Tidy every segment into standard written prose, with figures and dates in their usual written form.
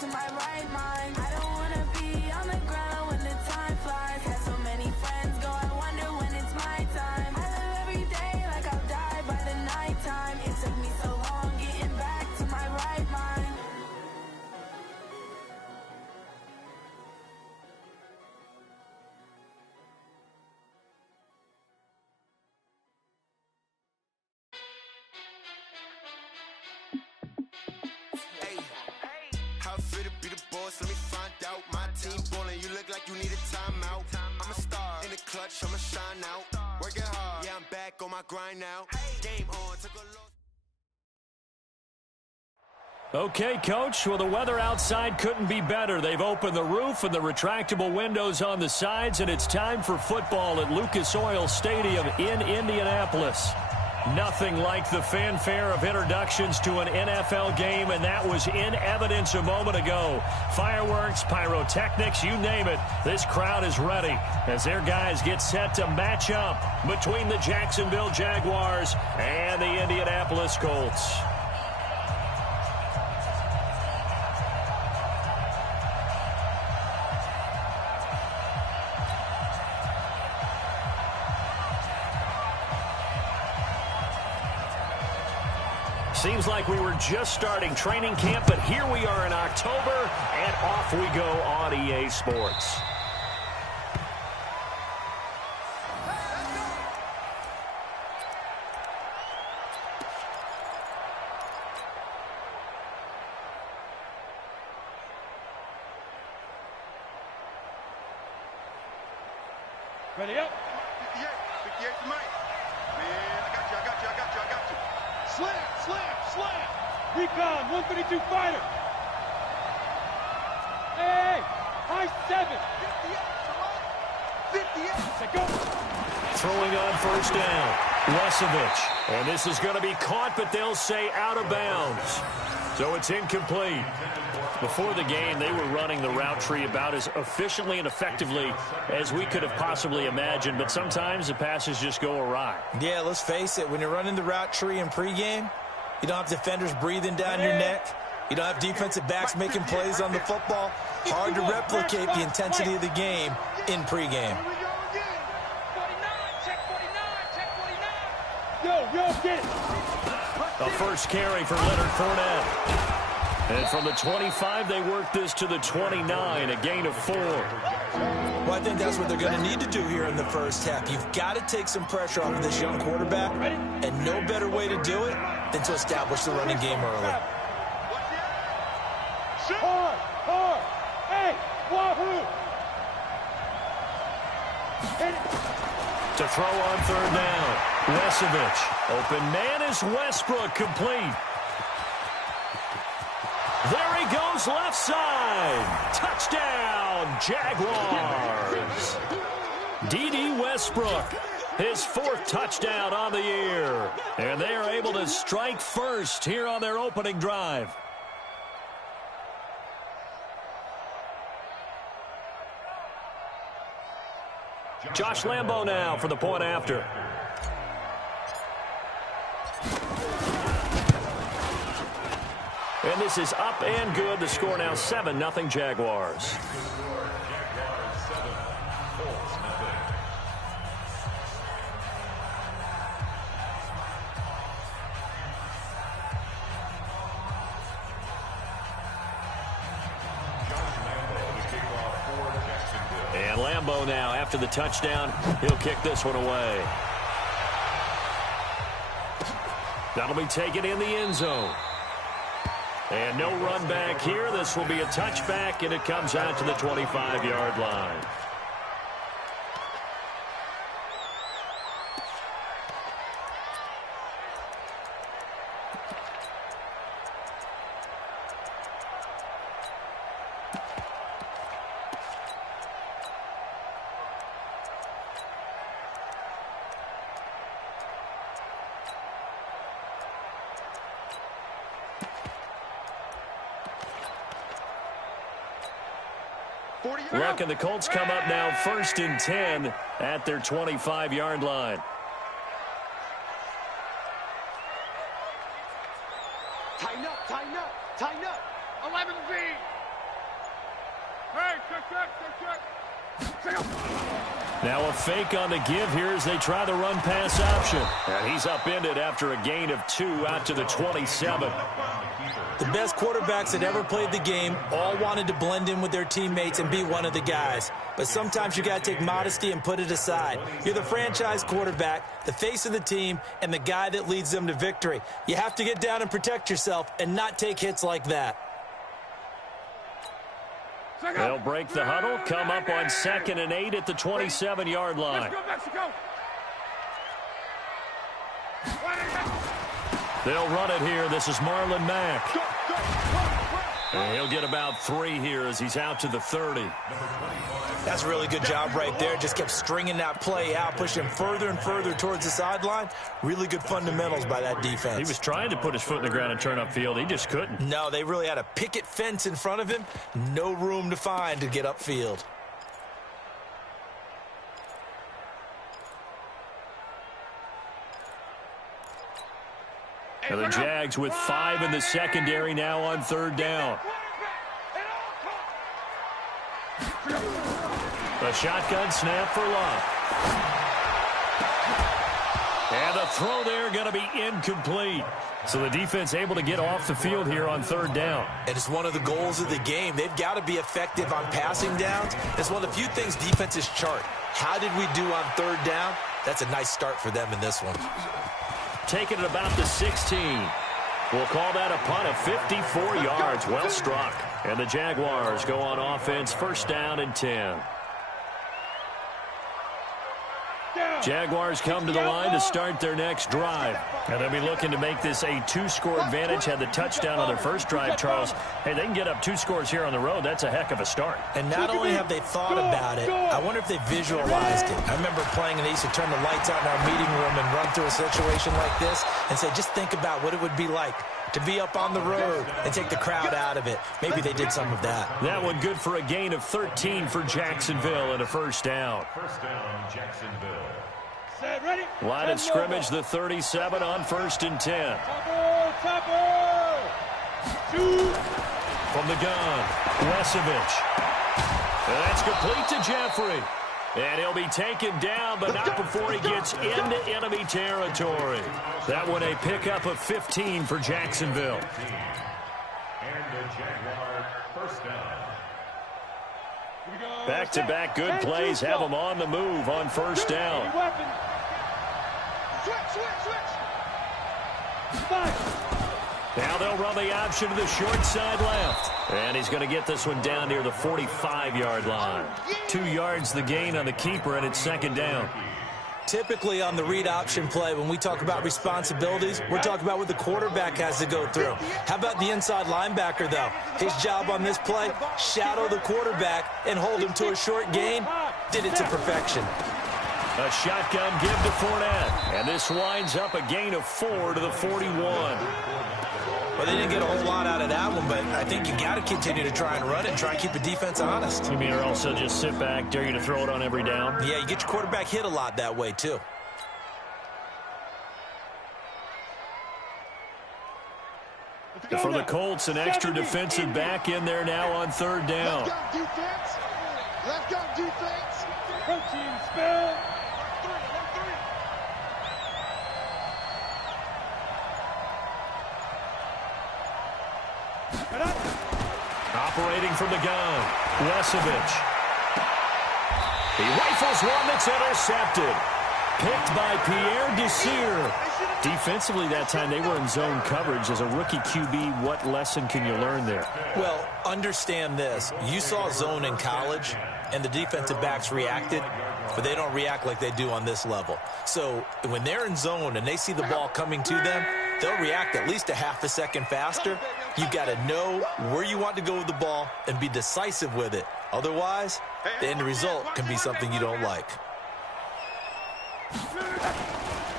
to my right mind. I don't wanna be on the ground when the time flies. Had so many friends go, I wonder when it's my time. I live every day like I'll die by the nighttime. It took me so long getting back to my right mind. How fit to be the boss? Let me find out. My team ballin', you look like you need a timeout. I'm a star in the clutch, I'ma shine out. Working hard, yeah, I'm back on my grind now. Game on, took a loss. Okay, Coach. Well, the weather outside couldn't be better. They've opened the roof and the retractable windows on the sides, and it's time for football at Lucas Oil Stadium in Indianapolis. Nothing like the fanfare of introductions to an NFL game, and that was in evidence a moment ago. Fireworks, pyrotechnics, you name it. This crowd is ready as their guys get set to match up between the Jacksonville Jaguars and the Indianapolis Colts. Seems like we were just starting training camp, but here we are in October, and off we go on EA Sports. Ready up. 58 to Mike. Man, I got you. Slam. Recon, 132 fighter. Hey, high 7. 58. Set go. Throwing on first down, Wesovich. And this is going to be caught, but they'll say out of bounds. So it's incomplete. Before the game, they were running the route tree about as efficiently and effectively as we could have possibly imagined, but sometimes the passes just go awry. Yeah, let's face it, when you're running the route tree in pregame, you don't have defenders breathing down your neck. You don't have defensive backs making plays on the football. Hard to replicate the intensity of the game in pregame. Yo, get it. A first carry for Leonard Fournette. And from the 25, they work this to the 29, a gain of 4. Well, I think that's what they're going to need to do here in the first half. You've got to take some pressure off of this young quarterback, and no better way to do it than to establish the running game early. Hard. Hey, wahoo. To throw on third down, Wesovich. Open man is Westbrook, complete. There he goes, left side. Touchdown, Jaguars. D.D. Westbrook, his 4th touchdown on the year. And they are able to strike first here on their opening drive. Josh Lambo now for the point after. And this is up and good. The score now 7-0 Jaguars. And Lambo now, after the touchdown, he'll kick this one away. That'll be taken in the end zone. And no run back here. This will be a touchback, and it comes out to the 25-yard line. Luck and the Colts come up now 1st and 10 at their 25-yard line. Tighten up. 11 feet. Now a fake on the give here as they try the run-pass option. And he's upended after a gain of 2 out to the 27. The best quarterbacks that ever played the game all wanted to blend in with their teammates and be one of the guys. But sometimes you got to take modesty and put it aside. You're the franchise quarterback, the face of the team, and the guy that leads them to victory. You have to get down and protect yourself and not take hits like that. They'll break the huddle, come up on 2nd and 8 at the 27-yard line. They'll run it here. This is Marlon Mack. And he'll get about 3 here as he's out to the 30. That's a really good job right there. Just kept stringing that play out, pushing him further and further towards the sideline. Really good fundamentals by that defense. He was trying to put his foot in the ground and turn upfield. He just couldn't. No, they really had a picket fence in front of him. No room to find to get upfield. And the Jags with 5 in the secondary now on 3rd down. The shotgun snap for Love. And the throw there going to be incomplete. So the defense able to get off the field here on 3rd down. And it's one of the goals of the game. They've got to be effective on passing downs. It's one of the few things defenses chart. How did we do on 3rd down? That's a nice start for them in this one. Taking it about the 16. We'll call that a punt of 54 yards. Well struck. And the Jaguars go on offense, 1st down and 10. Jaguars come to the line to start their next drive. And they'll be looking to make this a 2-score advantage. Had the touchdown on their first drive, Charles. Hey, they can get up 2 scores here on the road. That's a heck of a start. And not only have they thought about it, I wonder if they visualized it. I remember playing and they used to turn the lights out in our meeting room and run through a situation like this and say, just think about what it would be like to be up on the road and take the crowd out of it. Maybe they did some of that. That one good for a gain of 13 for Jacksonville and a 1st down. First down, Jacksonville. Line of scrimmage, the 37 on 1st and 10. From the gun, Wesovich. And that's complete to Jeffrey. And he'll be taken down, but not before he gets into enemy territory. That one a pickup of 15 for Jacksonville. And the Jaguar 1st down. Back-to-back good plays have them on the move on 1st down. Now they'll run the option to the short side left. And he's going to get this one down near the 45-yard line. 2 yards the gain on the keeper, and it's 2nd down. Typically on the read option play, when we talk about responsibilities, we're talking about what the quarterback has to go through. How about the inside linebacker, though? His job on this play, shadow the quarterback and hold him to a short gain. Did it to perfection. A shotgun give to Fournette. And this winds up a gain of 4 to the 41. Well, they didn't get a whole lot out of that one, but I think you got to continue to try and run it and try and keep the defense honest. You mean or also just sit back, dare you to throw it on every down? Yeah, you get your quarterback hit a lot that way, too. For the Colts, an extra defensive back in there now on 3rd down. Left gun defense. Left gun defense. Protein spill. Operating from the gun, Wesovich. He rifles one that's intercepted. Picked by Pierre Desir. Defensively that time, they were in zone coverage. As a rookie QB, what lesson can you learn there? Well, understand this. You saw zone in college, and the defensive backs reacted, but they don't react like they do on this level. So when they're in zone and they see the ball coming to them, they'll react at least a half a second faster. You've got to know where you want to go with the ball and be decisive with it. Otherwise, the end result can be something you don't like.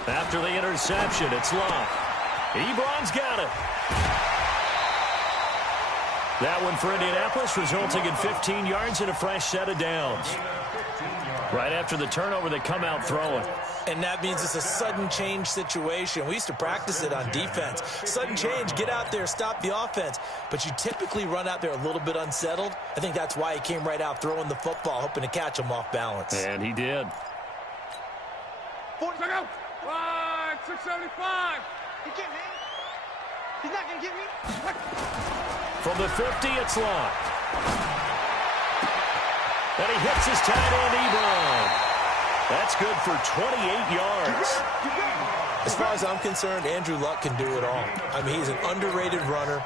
After the interception, it's Love. Ebron's got it. That one for Indianapolis, resulting in 15 yards and a fresh set of downs. Right after the turnover, they come out throwing. And that means it's a sudden change situation. We used to practice it on defense. Sudden change, get out there, stop the offense. But you typically run out there a little bit unsettled. I think that's why he came right out throwing the football, hoping to catch him off balance. And he did. 40, check out. 675. You get me? He's not going to get me? From the 50, it's locked. And he hits his tight end, Ebron. That's good for 28 yards. As far as I'm concerned, Andrew Luck can do it all. I mean, he's an underrated runner,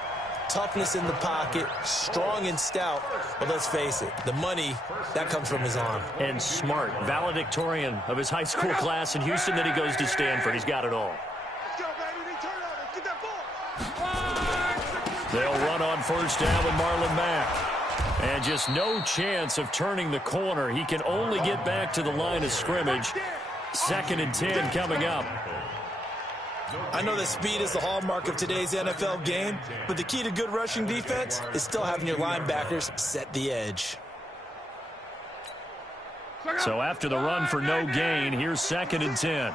toughness in the pocket, strong and stout. But let's face it, the money, that comes from his arm. And smart, valedictorian of his high school class in Houston. Then he goes to Stanford. He's got it all. Let's go, baby. Turn over. Get that ball. They'll run on first down with Marlon Mack. And just no chance of turning the corner. He can only get back to the line of scrimmage. 2nd and 10 coming up. I know that speed is the hallmark of today's NFL game, but the key to good rushing defense is still having your linebackers set the edge. So after the run for no gain, here's 2nd and 10.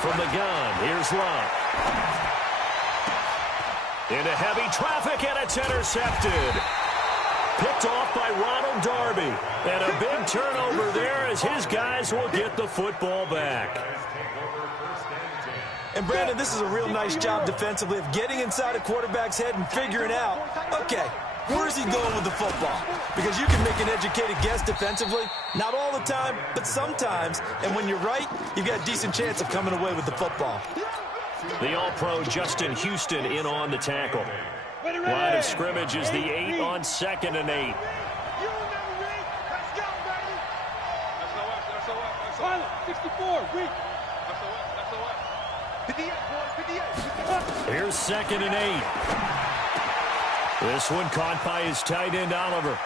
From the gun, here's Luck. Into heavy traffic, and it's intercepted. Picked off by Ronald Darby. And a big turnover there as his guys will get the football back. And, Brandon, this is a real nice job defensively of getting inside a quarterback's head and figuring out, okay, where's he going with the football? Because you can make an educated guess defensively, not all the time, but sometimes. And when you're right, you've got a decent chance of coming away with the football. The All-Pro Justin Houston in on the tackle. Line of scrimmage is the 8 on 2nd and 8. Here's 2nd and 8. This one caught by his tight end, Oliver.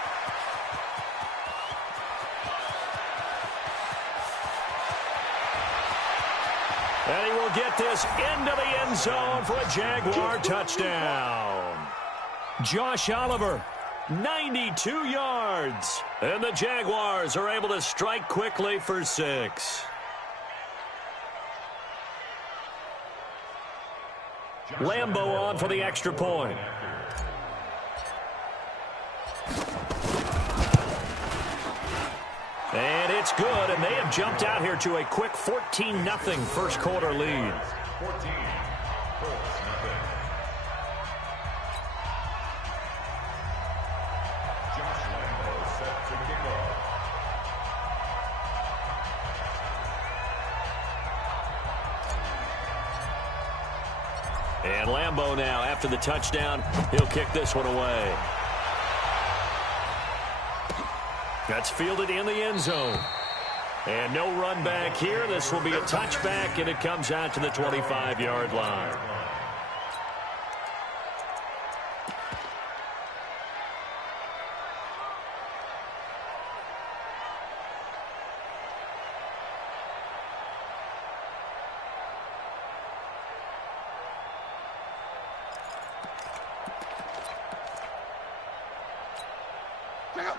And he will get this into the end zone for a Jaguar touchdown. Josh Oliver, 92 yards. And the Jaguars are able to strike quickly for 6. Lambo on for the extra point. And it's good, and they have jumped out here to a quick 14-0 first quarter lead. 14, Colts, nothing. Josh Lambo set to kick off. And Lambo now, after the touchdown, he'll kick this one away. That's fielded in the end zone. And no run back here. This will be a touchback, and it comes out to the 25-yard line.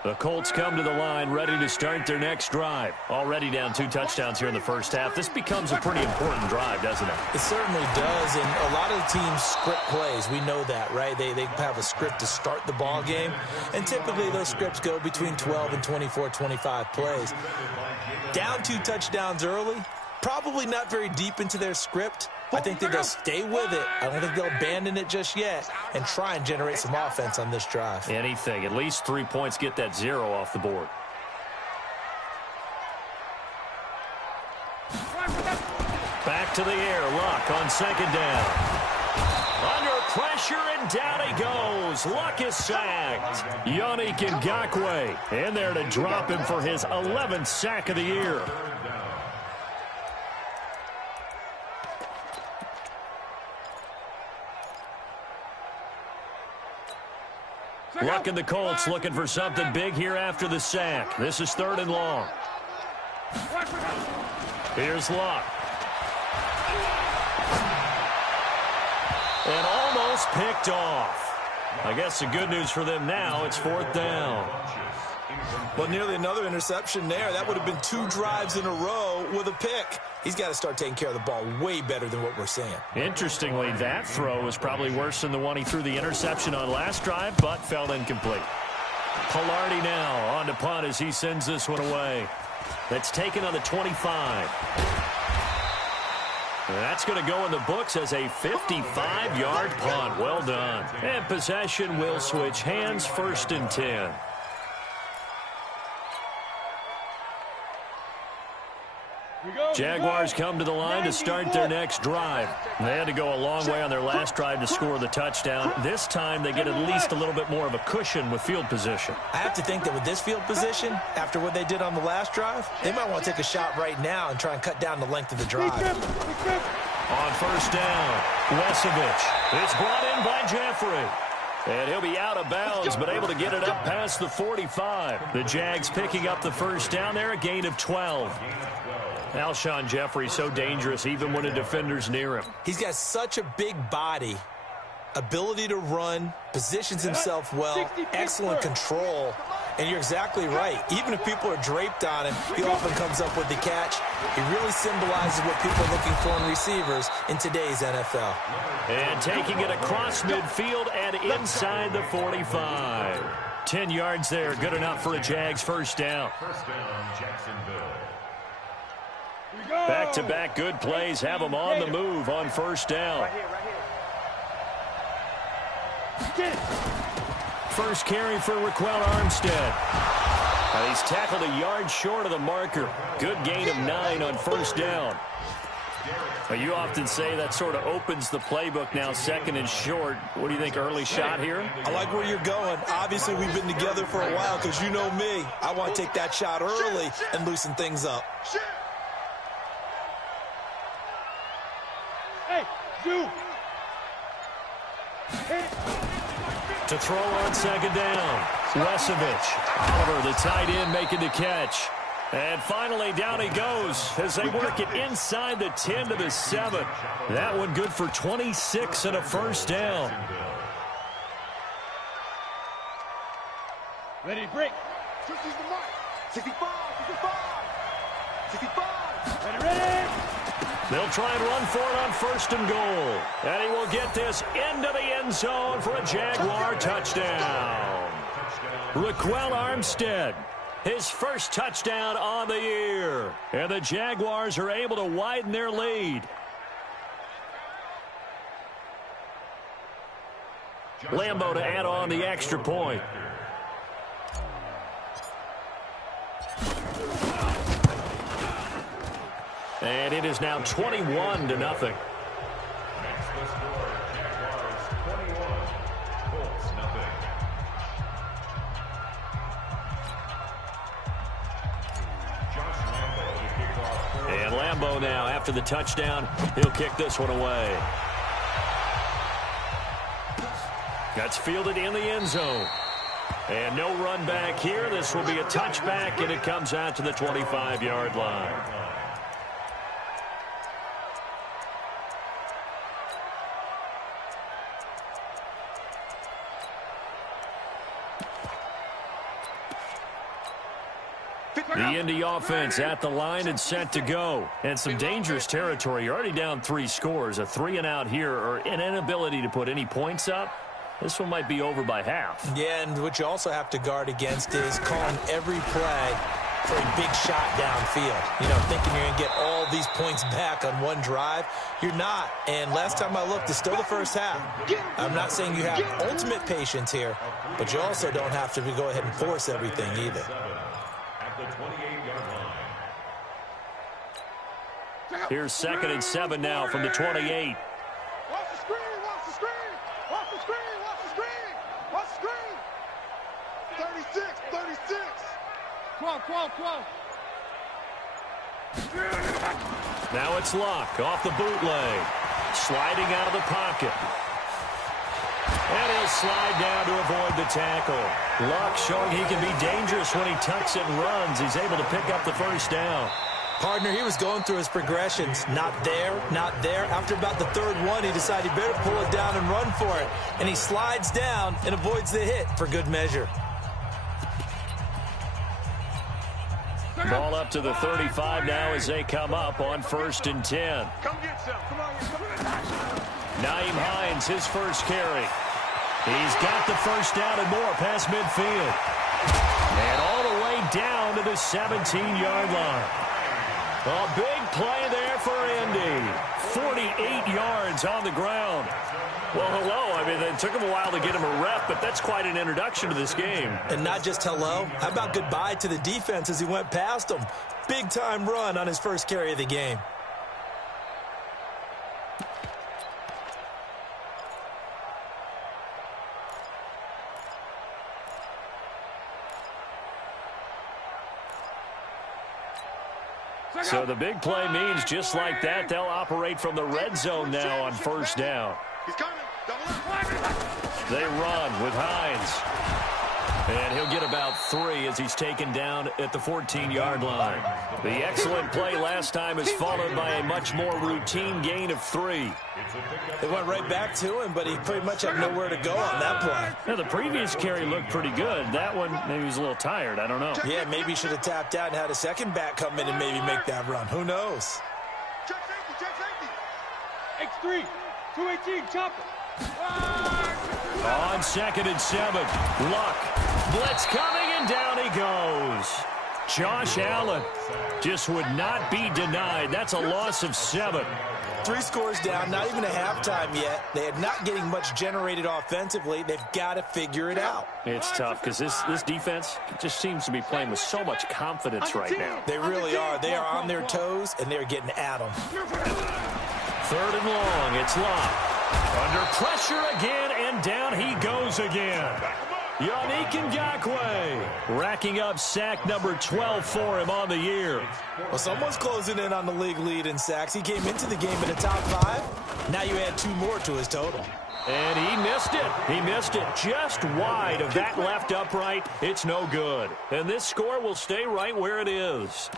The Colts come to the line ready to start their next drive. Already down 2 touchdowns here in the first half. This becomes a pretty important drive, doesn't it? It certainly does, and a lot of the teams script plays. We know that, right? They have a script to start the ball game, and typically those scripts go between 12 and 24, 25 plays. Down 2 touchdowns early, probably not very deep into their script. I think that they'll stay with it. I don't think they'll abandon it just yet and try and generate some offense on this drive. Anything. At least 3 points, get that 0 off the board. Back to the air. Luck on 2nd down. Under pressure, and down he goes. Luck is sacked. Yannick Ngakoue in there to drop him for his 11th sack of the year. Luck and the Colts looking for something big here after the sack. This is 3rd and long. Here's Luck. And almost picked off. I guess the good news for them now, it's 4th down. Well, nearly another interception there. That would have been 2 drives in a row with a pick. He's got to start taking care of the ball way better than what we're seeing. Interestingly, that throw was probably worse than the one he threw the interception on last drive, but fell incomplete. Pilardi now on to punt as he sends this one away. That's taken on the 25. That's going to go in the books as a 55-yard punt. Well done. And possession will switch hands, 1st and 10. Jaguars come to the line to start their next drive. They had to go a long way on their last drive to score the touchdown. This time they get at least a little bit more of a cushion with field position. I have to think that with this field position, after what they did on the last drive, they might want to take a shot right now and try and cut down the length of the drive. On 1st down, Wesovich. It's brought in by Jeffrey. And he'll be out of bounds, but able to get it up past the 45. The Jags picking up the 1st down there, a gain of 12. Alshon Jeffrey so dangerous even when a defender's near him. He's got such a big body, ability to run, positions himself well, excellent control. And you're exactly right. Even if people are draped on him, he often comes up with the catch. He really symbolizes what people are looking for in receivers in today's NFL. And taking it across midfield and inside the 45. 10 yards there, good enough for a Jags 1st down. Jacksonville. Back-to-back good plays have them on the move on 1st down. First carry for Raquel Armstead. He's tackled a yard short of the marker. Good gain of 9 on 1st down. You often say that sort of opens the playbook now, 2nd and short. What do you think, early shot here? I like where you're going. Obviously, we've been together for a while because you know me. I want to take that shot early and loosen things up. To throw on 2nd down, Wesovich. Oliver, the tight end, making the catch. And finally, down he goes as they work it inside the 10 to the 7. That one good for 26 and a 1st down. Ready, break. 65. Ready. They'll try and run for it on 1st and goal. And he will get this into the end zone for a Jaguar touchdown. Raquel Armstead, his 1st touchdown on the year. And the Jaguars are able to widen their lead. Lambo to add on the extra point. And it is now 21-0. Next, the score, Jaguars 21, Colts 0. Josh Lambo to kick off. And Lambo now, after the touchdown, he'll kick this one away. That's fielded in the end zone. And no run back here. This will be a touchback, and it comes out to the 25-yard line. The Indy offense at the line and set to go. And some dangerous territory. You're already down 3 scores. A 3-and-out here, or an inability to put any points up. This one might be over by half. Yeah, and what you also have to guard against is calling every play for a big shot downfield. You know, thinking you're going to get all these points back on one drive. You're not. And last time I looked, it's still the first half. I'm not saying you have ultimate patience here, but you also don't have to go ahead and force everything either. At the 28-yard line. Here's 2nd and 7 now from the 28. Watch the screen. Watch the screen. 36. Come. Now it's Luck off the bootleg. Sliding out of the pocket. And he'll slide down to avoid the tackle. Luck showing he can be dangerous when he tucks it and runs. He's able to pick up the 1st down. Partner, he was going through his progressions. Not there. After about the 3rd one, he decided he better pull it down and run for it. And he slides down and avoids the hit for good measure. Ball up to the 35 now as they come up on 1st and 10. Come get some. Come on. Naeem Hines, his first carry. He's got the first down and more past midfield. And all the way down to the 17-yard line. A big play there for Indy. 48 yards on the ground. Well, hello. I mean, it took him a while to get him a rep, but that's quite an introduction to this game. And not just hello. How about goodbye to the defense as he went past them? Big-time run on his first carry of the game. So the big play means just like that, they'll operate from the red zone now on 1st down. He's coming. Double up. They run with Hines. And he'll get about 3 as he's taken down at the 14-yard line. The excellent play last time is followed by a much more routine gain of 3. They went right back to him, but he pretty much had nowhere to go on that play. Now, the previous carry looked pretty good. That one, maybe he was a little tired. I don't know. Yeah, maybe he should have tapped out and had a second back come in and maybe make that run. Who knows? Check safety. X3. 218. Chop it. On 2nd and 7. Luck. Blitz coming, and down he goes. Josh Allen just would not be denied. That's a loss of 7. 3 scores down, not even a halftime yet. They are not getting much generated offensively. They've got to figure it out. It's tough because this defense just seems to be playing with so much confidence right now. They really are. They are on their toes, and they're getting at them. 3rd and long. It's Locke. Under pressure again, and down he goes again. Yannick Ngakoue racking up sack number 12 for him on the year. Well, someone's closing in on the league lead in sacks. He came into the game in the top 5. Now you add 2 more to his total. And he missed it. He missed it just wide of that left upright. It's no good. And this score will stay right where it is.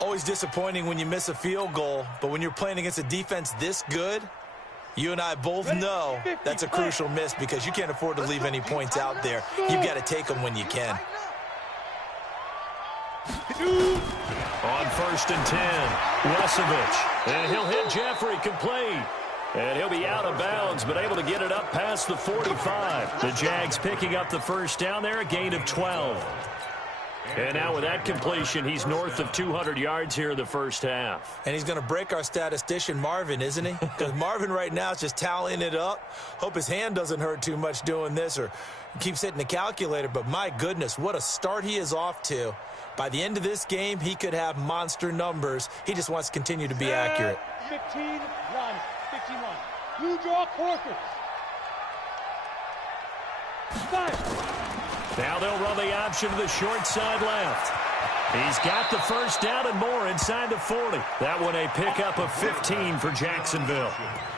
Always disappointing when you miss a field goal, but when you're playing against a defense this good, you and I both know that's a crucial miss because you can't afford to leave any points out there. You've got to take them when you can. On 1st and 10, Wesovich. And he'll hit Jeffrey complete. And he'll be out of bounds, but able to get it up past the 45. The Jags picking up the first down there, a gain of 12. And now with that completion, he's north of 200 yards here in the first half. And he's going to break our statistician, Marvin, isn't he? Because Marvin right now is just tallying it up. Hope his hand doesn't hurt too much doing this or keeps hitting the calculator. But my goodness, what a start he is off to. By the end of this game, he could have monster numbers. He just wants to continue to be accurate. 15-1. 15-1. Blue draw Corker. 5. Now they'll run the option to the short side left. He's got the first down and more inside the 40. That one a pickup of 15 for Jacksonville.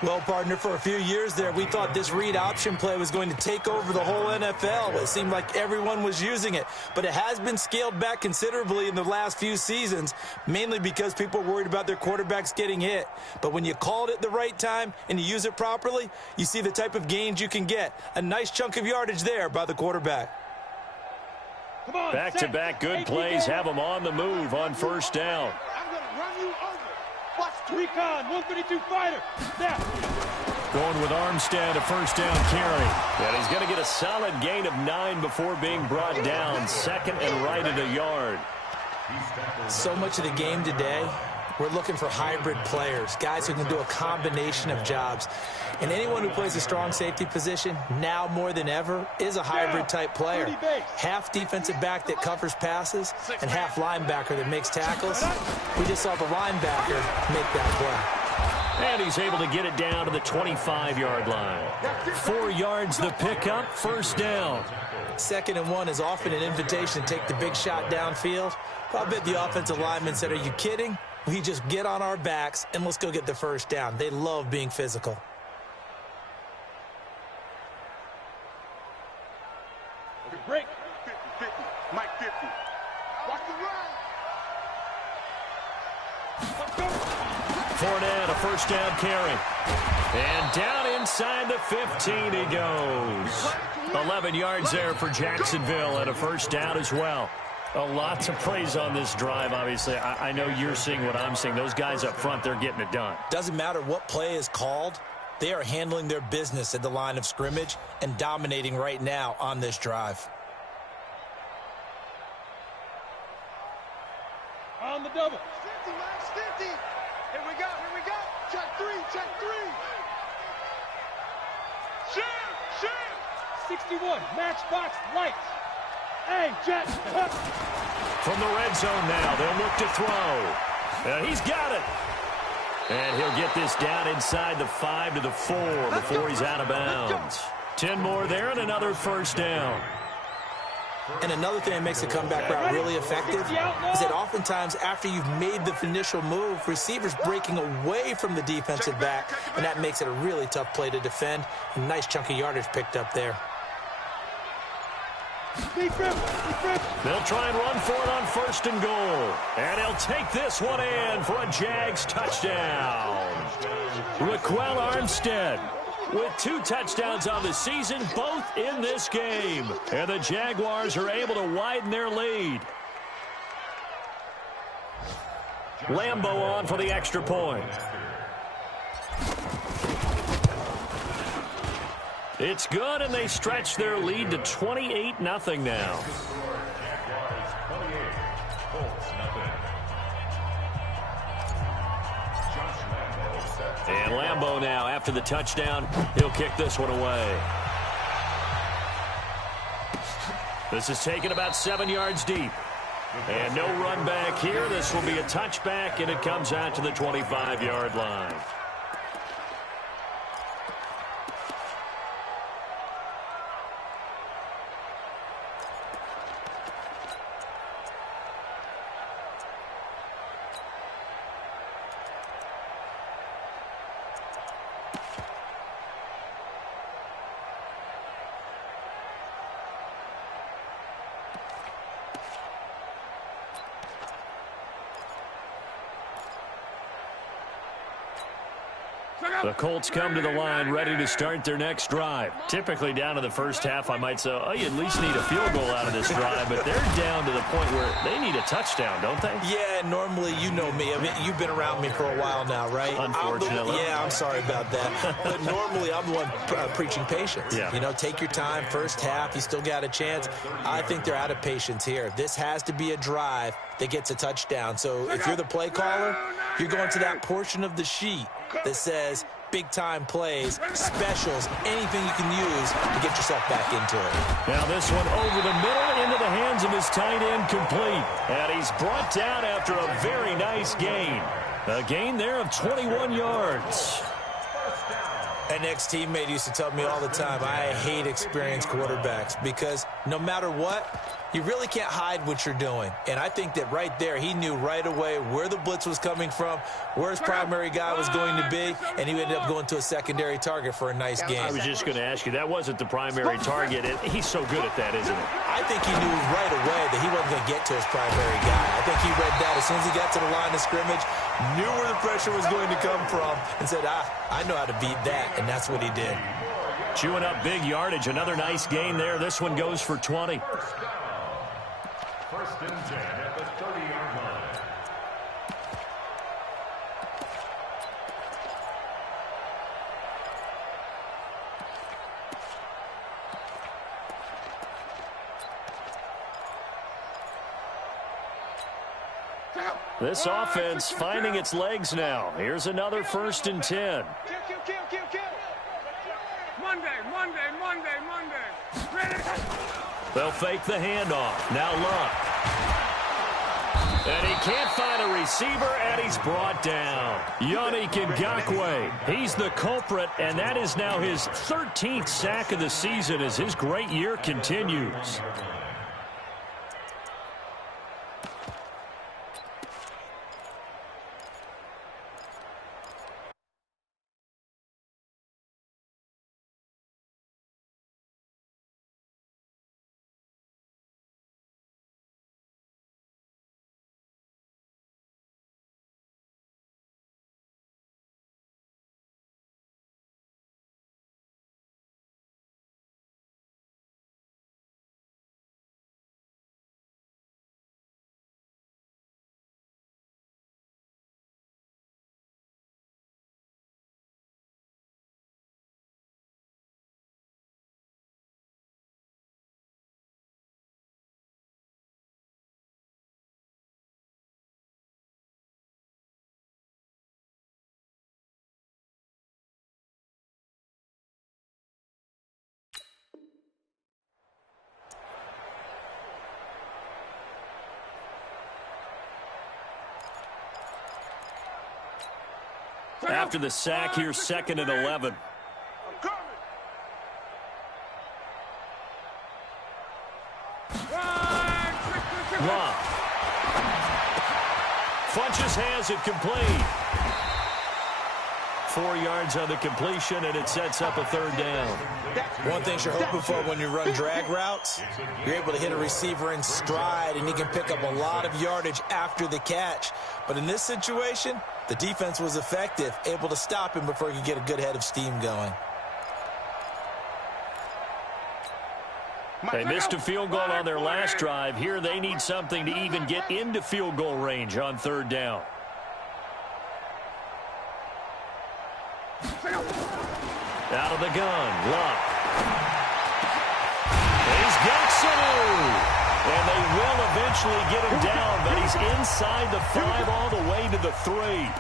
Well, partner, for a few years there, we thought this read option play was going to take over the whole NFL. It seemed like everyone was using it. But it has been scaled back considerably in the last few seasons, mainly because people are worried about their quarterbacks getting hit. But when you call it at the right time and you use it properly, you see the type of gains you can get. A nice chunk of yardage there by the quarterback. Back-to-back good plays have them on the move on first down. I'm going to run you over. Watch Recon, 132 fighter. Snap. Going with Armstead, a first down carry. And he's going to get a solid gain of 9 before being brought down. 2nd and right at a yard. So much of the game today, we're looking for hybrid players, guys who can do a combination of jobs. And anyone who plays a strong safety position, now more than ever, is a hybrid-type player. Half defensive back that covers passes and half linebacker that makes tackles. We just saw the linebacker make that play. And he's able to get it down to the 25-yard line. 4 yards the pickup, first down. 2nd and 1 is often an invitation to take the big shot downfield. I bet the offensive lineman said, are you kidding? We just get on our backs and let's go get the first down. They love being physical. Break. 50, Mike 50. Watch the run. Fournette, a first down carry. And down inside the 15 he goes. 11 yards there for Jacksonville and a first down as well. A lot to praise on this drive, obviously. I know you're seeing what I'm seeing. Those guys up front, they're getting it done. Doesn't matter what play is called. They are handling their business at the line of scrimmage and dominating right now on this drive. On the double. 50, Max, 50. Here we go, here we go. Check three, check three. Shoot, shoot. 61, matchbox lights. Hey, Jet. From the red zone now, they'll look to throw. He's got it. And he'll get this down inside the 5 to the 4 before he's out of bounds. 10 more there and another first down. And another thing that makes the comeback route really effective is that oftentimes after you've made the initial move, receivers breaking away from the defensive back, and that makes it a really tough play to defend. A nice chunk of yardage picked up there. They'll try and run for it on 1st and goal. And he'll take this one in for a Jags touchdown. Raquel Armstead with 2 touchdowns on the season, both in this game. And the Jaguars are able to widen their lead. Lambo on for the extra point. It's good, and they stretch their lead to 28-0 now. Jaguars 28, Colts nothing. And Lambo now, after the touchdown, he'll kick this one away. This is taken about 7 yards deep. And no run back here. This will be a touchback, and it comes out to the 25-yard line. The Colts come to the line ready to start their next drive. Typically down to the first half, I might say, oh, you at least need a field goal out of this drive, but they're down to the point where they need a touchdown, don't they? Yeah, normally, you know me. I mean, you've been around me for a while now, right? Unfortunately. I'm sorry about that. But normally, I'm the one preaching patience. Yeah. You know, take your time, first half, you still got a chance. I think they're out of patience here. This has to be a drive that gets a touchdown. So if you're the play caller, you're going to that portion of the sheet that says big-time plays, specials, anything you can use to get yourself back into it. Now this one over the middle into the hands of his tight end, complete. And he's brought down after a very nice gain. A gain there of 21 yards. An ex-teammate used to tell me all the time, I hate experienced quarterbacks because no matter what, you really can't hide what you're doing. And I think that right there, he knew right away where the blitz was coming from, where his primary guy was going to be, and he ended up going to a secondary target for a nice game. I was just going to ask you, that wasn't the primary target. He's so good at that, isn't he? I think he knew right away that he wasn't going to get to his primary guy. I think he read that as soon as he got to the line of scrimmage, knew where the pressure was going to come from, and said, I know how to beat that, and that's what he did. Chewing up big yardage. Another nice gain there. This one goes for 20. First and 10 at the 30-yard line. This offense finding its legs now. Here's another 1st and 10. Monday. They'll fake the handoff. Now Luck. And he can't find a receiver, and he's brought down. Yannick Ngakoue. He's the culprit, and that is now his 13th sack of the season as his great year continues. After the sack, here's 2nd and 11. Love. Funches has it complete. 4 yards on the completion, and it sets up a 3rd down. One thing you're hoping for when you run drag routes, you're able to hit a receiver in stride, and he can pick up a lot of yardage after the catch. But in this situation, the defense was effective, able to stop him before he could get a good head of steam going. They missed a field goal on their last drive. Here they need something to even get into field goal range on 3rd down. Out of the gun, Luck. He's got Sanu. And they will eventually get him down, but he's inside the 5 all the way to the 3.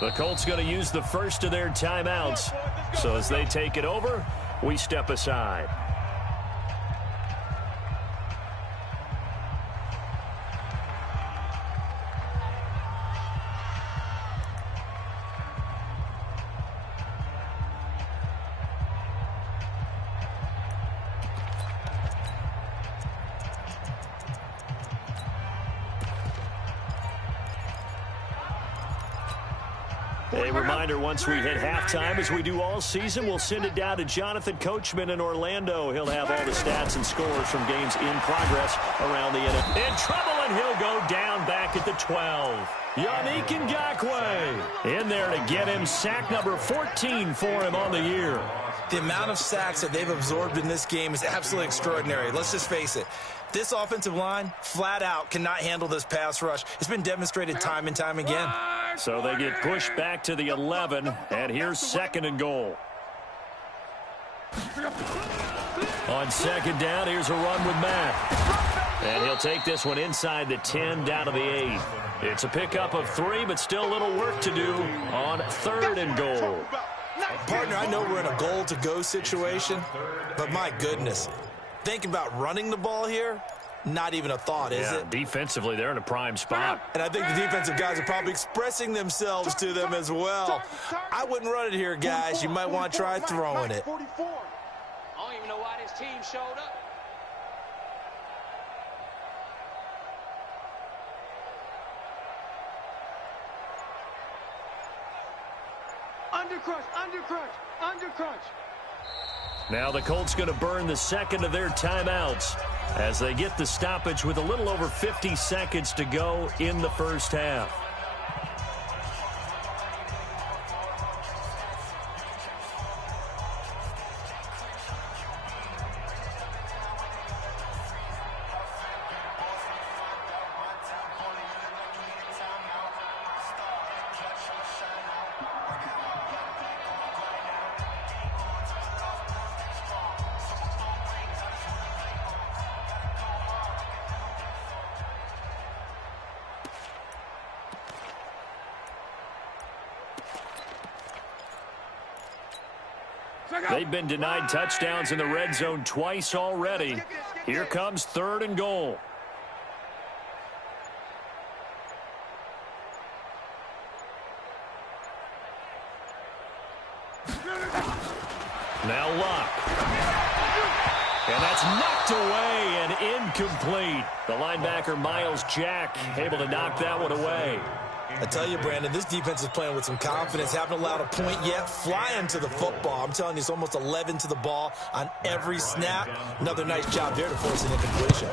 The Colts going to use the first of their timeouts. So as they take it over, we step aside. A reminder, once we hit halftime, as we do all season, we'll send it down to Jonathan Coachman in Orlando. He'll have all the stats and scores from games in progress around the NFL. In trouble, and he'll go down back at the 12. Yannick Ngakoue in there to get him sack number 14 for him on the year. The amount of sacks that they've absorbed in this game is absolutely extraordinary. Let's just face it. This offensive line, flat out, cannot handle this pass rush. It's been demonstrated time and time again. So they get pushed back to the 11, and here's 2nd and goal. On 2nd down, here's a run with Matt. And he'll take this one inside the 10, down to the 8. It's a pickup of 3, but still a little work to do on 3rd and goal. Partner, I know we're in a goal-to-go situation, but my goodness, thinking about running the ball here, not even a thought, is it? Defensively, they're in a prime spot. And I think the defensive guys are probably expressing themselves to them as well. I wouldn't run it here, guys. You might want to try throwing it. I don't even know why this team showed up. Undercrunch, undercrunch, undercrunch. Now the Colts going to burn the 2nd of their timeouts as they get the stoppage with a little over 50 seconds to go in the first half. They've been denied touchdowns in the red zone twice already. Here comes 3rd and goal. Now Luck. And that's knocked away and incomplete. The linebacker, Miles Jack, able to knock that one away. I tell you, Brandon, this defense is playing with some confidence. Haven't allowed a point yet. Flying to the football. I'm telling you, it's almost 11 to the ball on every snap. Another nice job there to force an incompletion.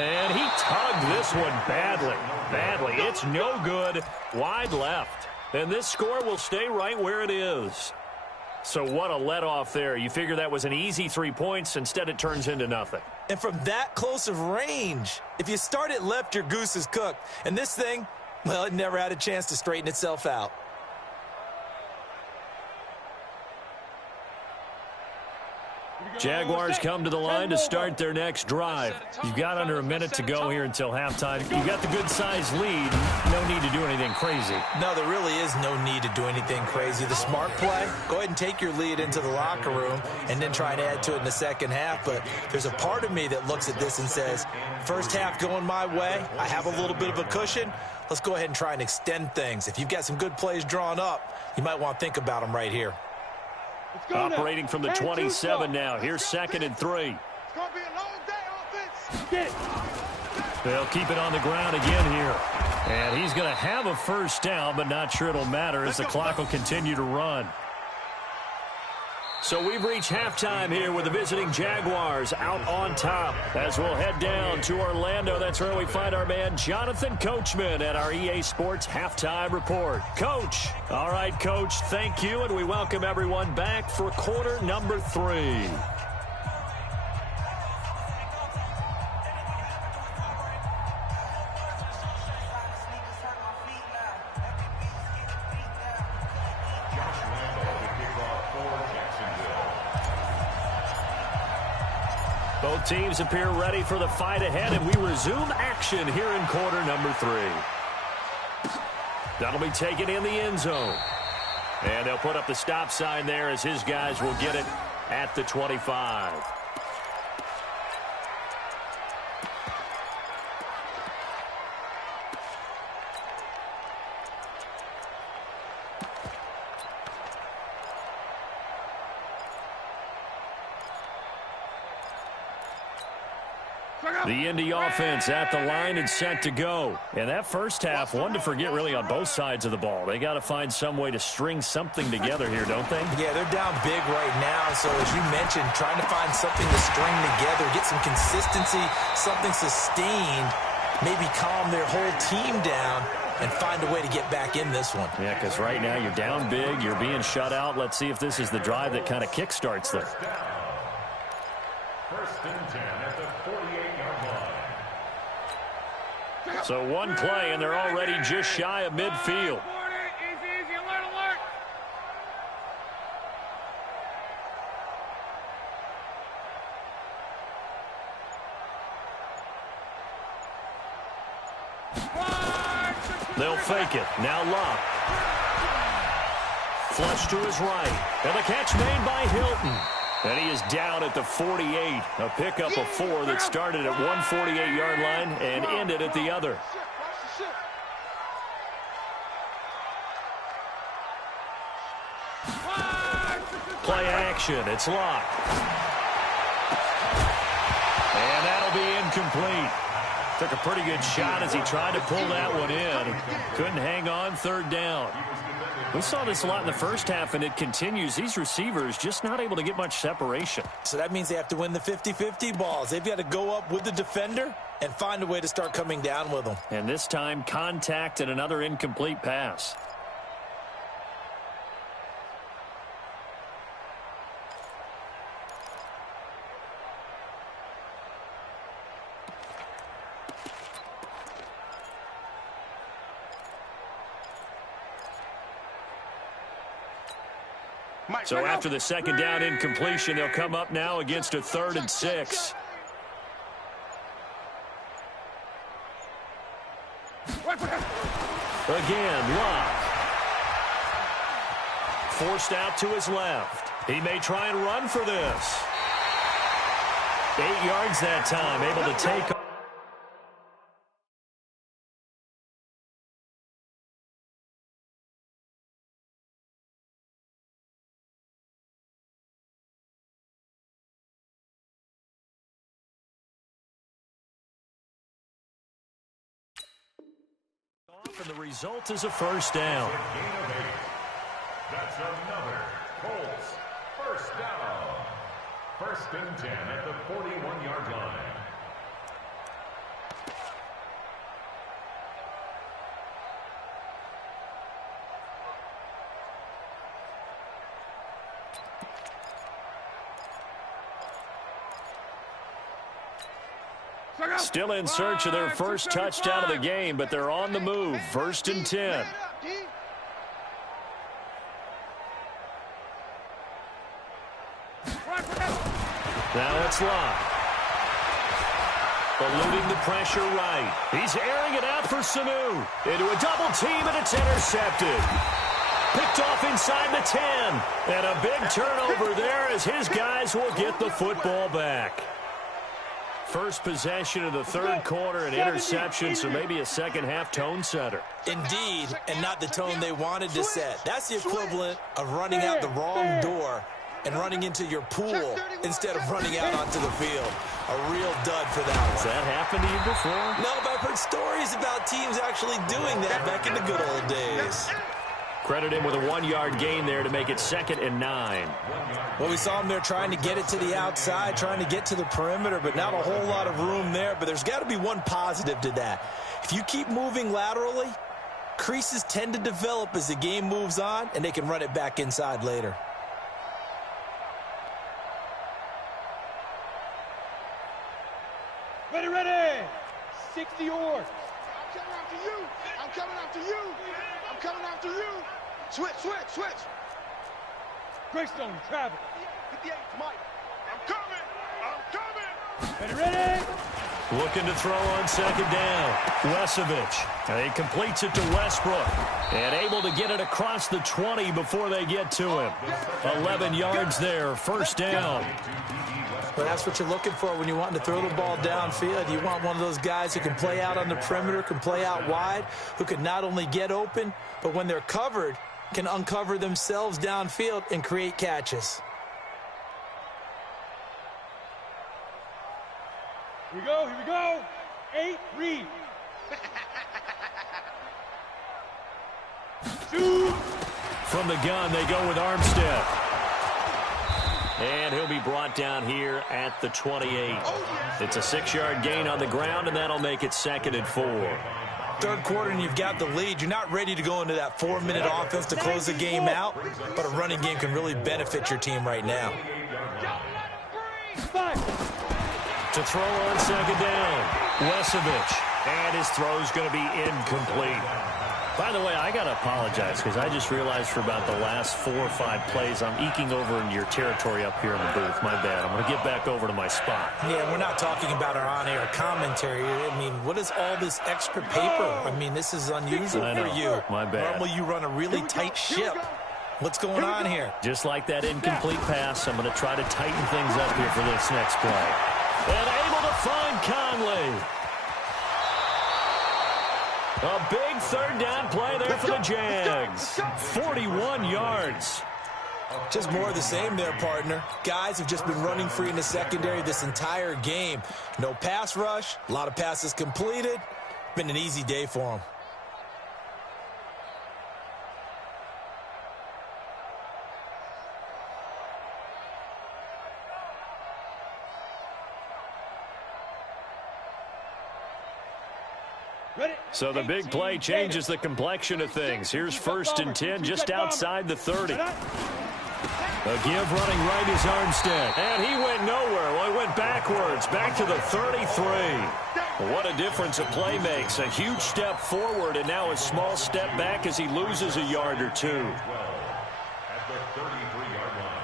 And he tugged this one badly. Badly. It's no good. Wide left. And this score will stay right where it is. So what a let-off there. You figure that was an easy 3 points. Instead, it turns into nothing. And from that close of range, if you start it left, your goose is cooked. And this thing, well, it never had a chance to straighten itself out. Jaguars come to the line to start their next drive. You've got under a minute to go here until halftime. You've got the good-sized lead. No need to do anything crazy. No, there really is no need to do anything crazy. The smart play, go ahead and take your lead into the locker room and then try and add to it in the second half. But there's a part of me that looks at this and says, first half going my way, I have a little bit of a cushion. Let's go ahead and try and extend things. If you've got some good plays drawn up, you might want to think about them right here. Operating from the 27 now. Here's 2nd and 3. It's going to be a long day, offense. They'll keep it on the ground again here. And he's going to have a first down, but not sure it'll matter as the clock will continue to run. So we've reached halftime here with the visiting Jaguars out on top. As we'll head down to Orlando, that's where we find our man Jonathan Coachman at our EA Sports Halftime Report. Coach. All right, Coach, thank you, and we welcome everyone back for quarter number 3. Both teams appear ready for the fight ahead, and we resume action here in quarter number 3. That'll be taken in the end zone. And they'll put up the stop sign there as his guys will get it at the 25. The Indy offense at the line and set to go. And that first half, one to forget really on both sides of the ball. They got to find some way to string something together here, don't they? Yeah, they're down big right now. So as you mentioned, trying to find something to string together, get some consistency, something sustained, maybe calm their whole team down and find a way to get back in this one. Yeah, because right now you're down big, you're being shut out. Let's see if this is the drive that kind of kickstarts them. First and 10 at the 48-yard line. So one play, and they're already just shy of midfield. Easy, alert. They'll fake it. Now Locke. Flush to his right. And the catch made by Hilton. And he is down at the 48. A pickup of 4 that started at one 48-yard line and ended at the other. Play action. It's Locke. And that'll be incomplete. Took a pretty good shot as he tried to pull that one in. Couldn't hang on, third down. We saw this a lot in the first half, and it continues. These receivers just not able to get much separation. So that means they have to win the 50-50 balls. They've got to go up with the defender and find a way to start coming down with them. And this time, contact and another incomplete pass. So after the second down incompletion, they'll come up now against a 3rd and 6. Again, Locke. Forced out to his left. He may try and run for this. 8 yards that time, able to take off. And the result is a first down. That's another Colts first down. 1st and 10 at the 41-yard line. Still in search of their first touchdown of the game, but they're on the move. 1st and 10. Now it's Locke. Eluding the pressure right. He's airing it out for Sanu. Into a double team, and it's intercepted. Picked off inside the 10. And a big turnover there as his guys will get the football back. First possession of the third quarter, an interception, so maybe a second-half tone setter. Indeed, and not the tone they wanted to set. That's the equivalent of running out the wrong door and running into your pool instead of running out onto the field. A real dud for that one. Has that happened to you before? No, but I've heard stories about teams actually doing that back in the good old days. Credit him with a 1-yard gain there to make it 2nd and 9. Well, we saw him there trying to get it to the outside, trying to get to the perimeter, but not a whole lot of room there. But there's got to be one positive to that. If you keep moving laterally, creases tend to develop as the game moves on, and they can run it back inside later. Ready, ready. 60 yards. I'm coming after you. I'm coming after you. I'm coming after you. Switch, switch, switch. Greystone, travel. 58, Mike. I'm coming. I'm coming. Ready, ready. Looking to throw on 2nd down. Wesovich. He completes it to Westbrook. And able to get it across the 20 before they get to him. 11 yards there. 1st down. Well, that's what you're looking for when you want to throw the ball downfield. You want one of those guys who can play out on the perimeter, can play out wide, who can not only get open, but when they're covered, can uncover themselves downfield and create catches. Here we go, here we go. 8, read. Shoot. From the gun, they go with Armstead. And he'll be brought down here at the 28. It's a 6-yard gain on the ground, and that'll make it 2nd and 4. Third quarter, and you've got the lead. You're not ready to go into that 4-minute offense to close the game out, but a running game can really benefit your team right now. To throw on 2nd down, Wesovich. And his throw's going to be incomplete. By the way, I got to apologize because I just realized for about the last 4 or 5 plays, I'm eking over into your territory up here in the booth. My bad. I'm going to get back over to my spot. Yeah, we're not talking about our on-air commentary. I mean, what is all this extra paper? I mean, this is unusual for you. My bad. Normally you run a really tight ship. What's going on here? Just like that incomplete pass, I'm going to try to tighten things up here for this next play. And able to find Conley. A big 3rd down play there for the Jags. 41 yards. Just more of the same there, partner. Guys have just been running free in the secondary this entire game. No pass rush, a lot of passes completed. Been an easy day for them. So the big play changes the complexion of things. Here's 1st and 10 just outside the 30. A give running right is Armstead. And he went nowhere. Well, he went backwards, back to the 33. What a difference a play makes. A huge step forward and now a small step back as he loses a yard or 2. At the 33-yard line.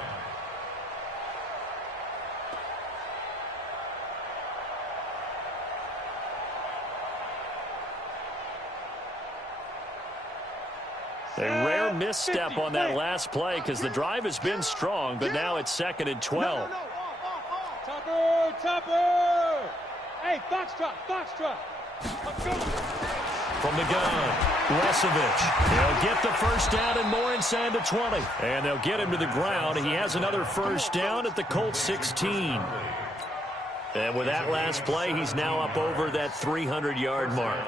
A rare misstep on that last play because the drive has been strong, but now it's 2nd and 12. Topper, topper. Hey, foxtrot, foxtrot. From the gun, Wesovich. They'll get the 1st down and more inside the 20. And they'll get him to the ground. He has another 1st down at the Colts 16. And with that last play, he's now up over that 300-yard mark.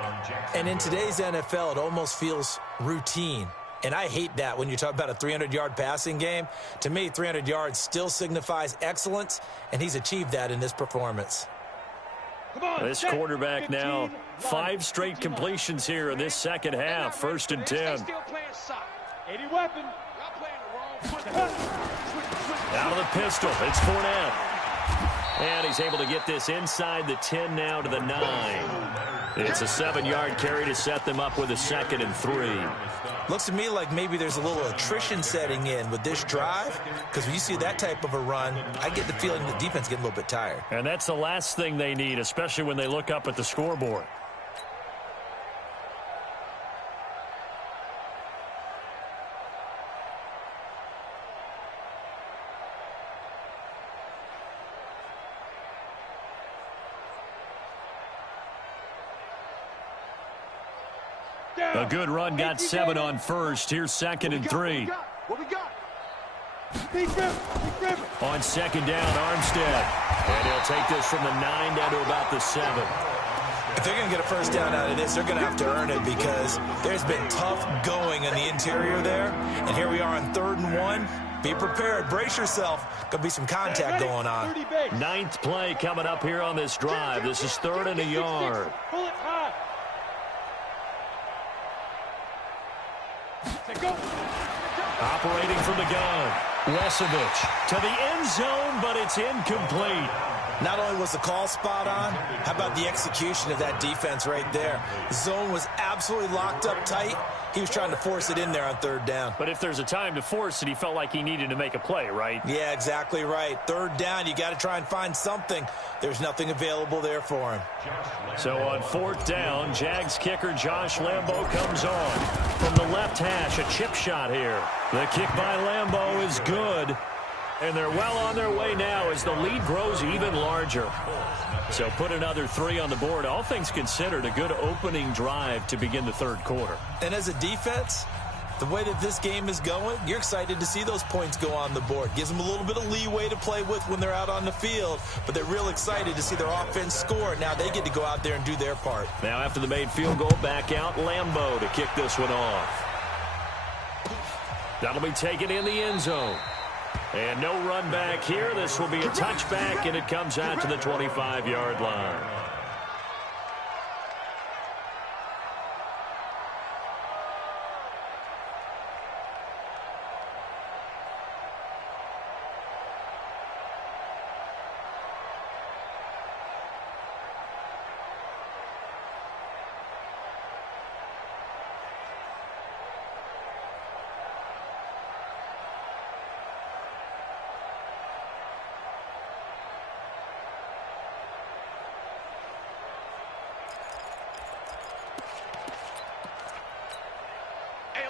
And in today's NFL, it almost feels routine. And I hate that when you talk about a 300-yard passing game. To me, 300 yards still signifies excellence, and he's achieved that in this performance. This quarterback now, 5 straight completions here in this second half. 1st and 10. 80 weapon. Out of the pistol, it's Fournette. And he's able to get this inside the 10 now to the 9. It's a 7-yard carry to set them up with a 2nd and 3. Looks to me like maybe there's a little attrition setting in with this drive, because when you see that type of a run, I get the feeling the defense is getting a little bit tired. And that's the last thing they need, especially when they look up at the scoreboard. A good run, got 7 on first. Here's 2nd and 3. What we got? On 2nd down, Armstead. And he'll take this from the 9 down to about the 7. If they're going to get a first down out of this, they're going to have to earn it, because there's been tough going in the interior there. And here we are on 3rd and 1. Be prepared. Brace yourself. Going to be some contact going on. 9th play coming up here on this drive. This is 3rd and a yard. Pull it high. Go. Operating from the gun. Wesovich to the end zone, but it's incomplete. Not only was the call spot on, how about the execution of that defense right there? The zone was absolutely locked up tight. He was trying to force it in there on 3rd down. But if there's a time to force it, he felt like he needed to make a play, right? Yeah, exactly right. 3rd down, you got to try and find something. There's nothing available there for him. So on 4th down, Jags kicker Josh Lambo comes on. From the left hash, a chip shot here. The kick by Lambo is good. And they're well on their way now as the lead grows even larger. So put another 3 on the board. All things considered, a good opening drive to begin the 3rd quarter. And as a defense, the way that this game is going, you're excited to see those points go on the board. Gives them a little bit of leeway to play with when they're out on the field, but they're real excited to see their offense score. Now they get to go out there and do their part. Now after the made field goal, back out Lambo to kick this one off. That'll be taken in the end zone. And no run back here. This will be a touchback, and it comes out to the 25-yard line.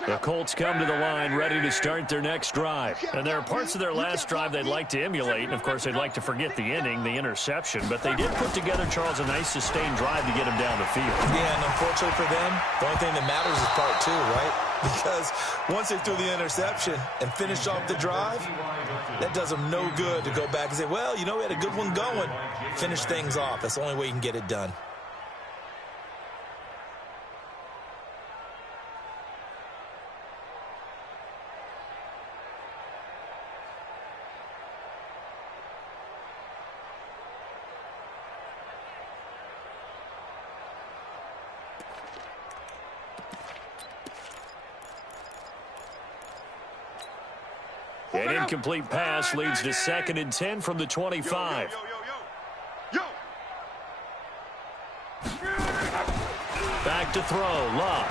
The Colts come to the line ready to start their next drive. And there are parts of their last drive they'd like to emulate. And, of course, they'd like to forget the inning, the interception. But they did put together, Charles, a nice sustained drive to get him down the field. Yeah, and unfortunately for them, the only thing that matters is part 2, right? Because once they threw the interception and finished off the drive, that does them no good to go back and say, well, you know, we had a good one going. Finish things off. That's the only way you can get it done. An incomplete pass leads to 2nd and 10 from the 25. Back to throw. Love.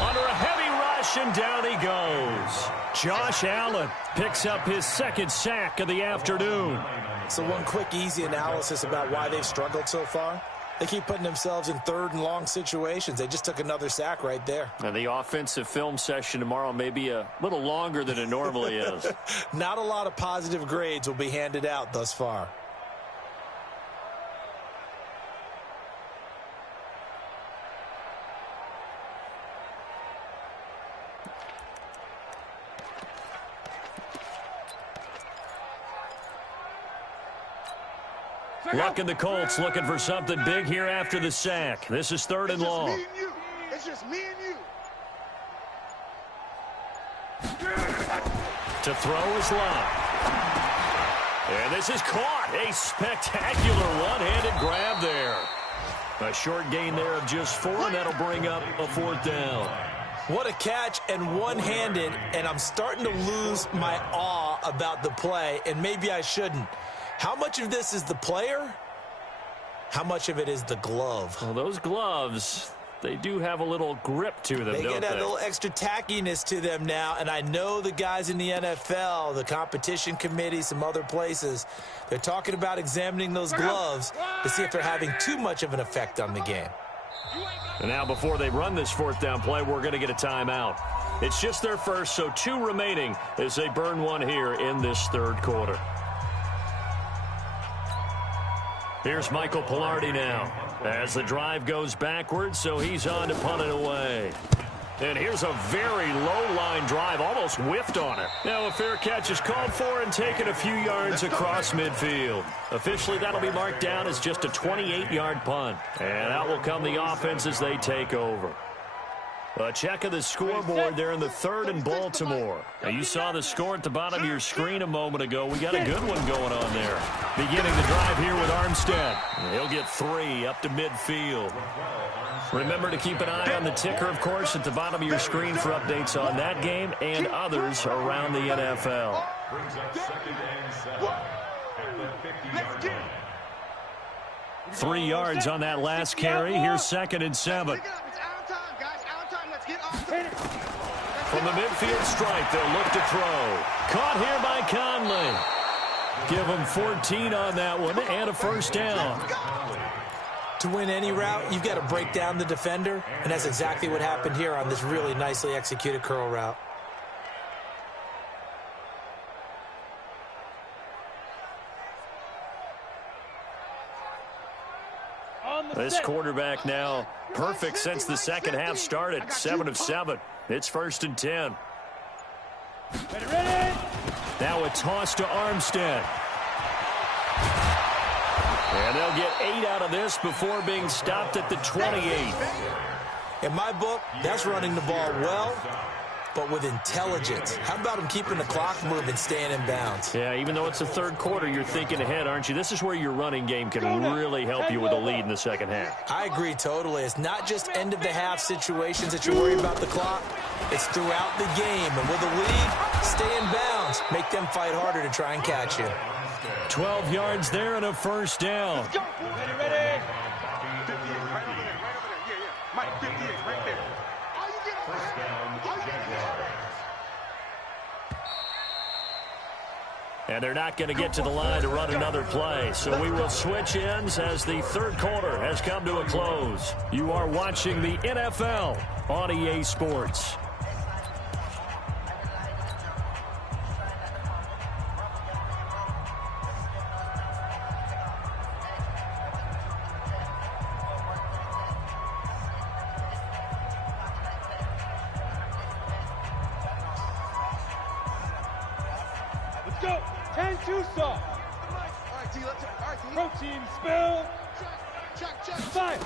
Under a heavy rush, and down he goes. Josh Allen picks up his 2nd sack of the afternoon. So one quick, easy analysis about why they've struggled so far. They keep putting themselves in 3rd and long situations. They just took another sack right there. And the offensive film session tomorrow may be a little longer than it normally is. Not a lot of positive grades will be handed out thus far. Luck and the Colts looking for something big here after the sack. This is 3rd and long. It's just me and you. To throw is Love. And this is caught. A spectacular one-handed grab there. A short gain there of just 4, and that'll bring up a 4th down. What a catch, and one-handed, and I'm starting to lose my awe about the play, and maybe I shouldn't. How much of this is the player? How much of it is the glove? Well, those gloves, they do have a little grip to them, They don't get they? a little extra tackiness to them now, and I know the guys in the NFL, the competition committee, some other places, they're talking about examining those gloves to see if they're having too much of an effect on the game. And now before they run this fourth down play, we're going to get a timeout. It's just their first, so 2 remaining as they burn one here in this third quarter. Here's Michael Pilardi now as the drive goes backwards, so he's on to punt it away. And here's a very low-line drive, almost whiffed on it. Now a fair catch is called for and taken a few yards across midfield. Officially, that'll be marked down as just a 28-yard punt. And out will come the offense as they take over. A check of the scoreboard there in the third in Baltimore. Now, you saw the score at the bottom of your screen a moment ago. We got a good one going on there. Beginning the drive here with Armstead. He'll get 3 up to midfield. Remember to keep an eye on the ticker, of course, at the bottom of your screen for updates on that game and others around the NFL. 3 yards on that last carry. Here's 2nd and 7. From the midfield stripe, they'll look to throw. Caught here by Conley. Give them 14 on that one and a first down. To win any route, you've got to break down the defender, and that's exactly what happened here on this really nicely executed curl route. This quarterback now perfect since the second half started. 7 of 7. It's 1st and 10. Ready. Now a toss to Armstead. And they'll get 8 out of this before being stopped at the 28. In my book, that's running the ball well, but with intelligence. How about him keeping the clock moving, staying in bounds? Yeah, even though it's the third quarter, you're thinking ahead, aren't you? This is where your running game can really help you with a lead in the second half. I agree totally. It's not just end-of-the-half situations that you're worried about the clock. It's throughout the game. And with a lead, stay in bounds. Make them fight harder to try and catch you. 12 yards there and a first down. Ready. And they're not going to get to the line to run another play. So we will switch ends as the third quarter has come to a close. You are watching the NFL on EA Sports. Let's go. 10-2 soft. Protein spill. 5.